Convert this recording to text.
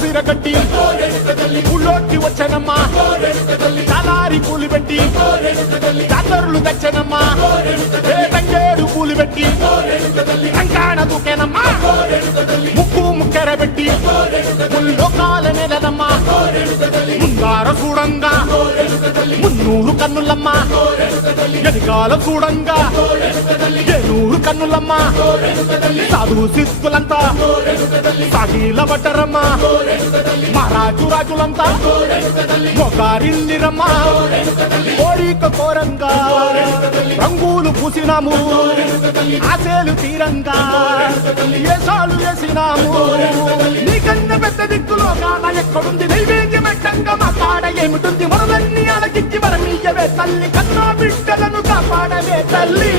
సిరగట్టి ఊళ్ళోకి వచ్చనమ్మా తలారి పూలు పెట్టి జాతరులు తెచ్చనమ్మా తంగేడు పూలు పెట్టి కంకాణ దూకేనమ్మా ముక్కు ముక్కెర పెట్టి ముల్లోకాల నెలనమ్మా ముందార చూడంగా మున్నూరు కన్నులమ్మా ఎదికాల చూడంగా ఏనూరు కన్నులమ్మా సాధు సిద్ధులంతా సాగిల పడ్డరమ్మా మహారాజు రాజులంతా మొగారిల్లిరమ్మా కోరిక కోరంగా రంగులు పూసినాము ఆశలు తీరంగా ఏసాలు వేసినాము నీకన్నా పెద్ద దిక్కులో కాన ఎక్కడుంది నైవేద్యం పెట్టంగా మా కాడ ఏమిటుంది మనలన్నీ అలకించి మరమీయవే తల్లి కన్నా బిడ్డలను కాపాడవే తల్లి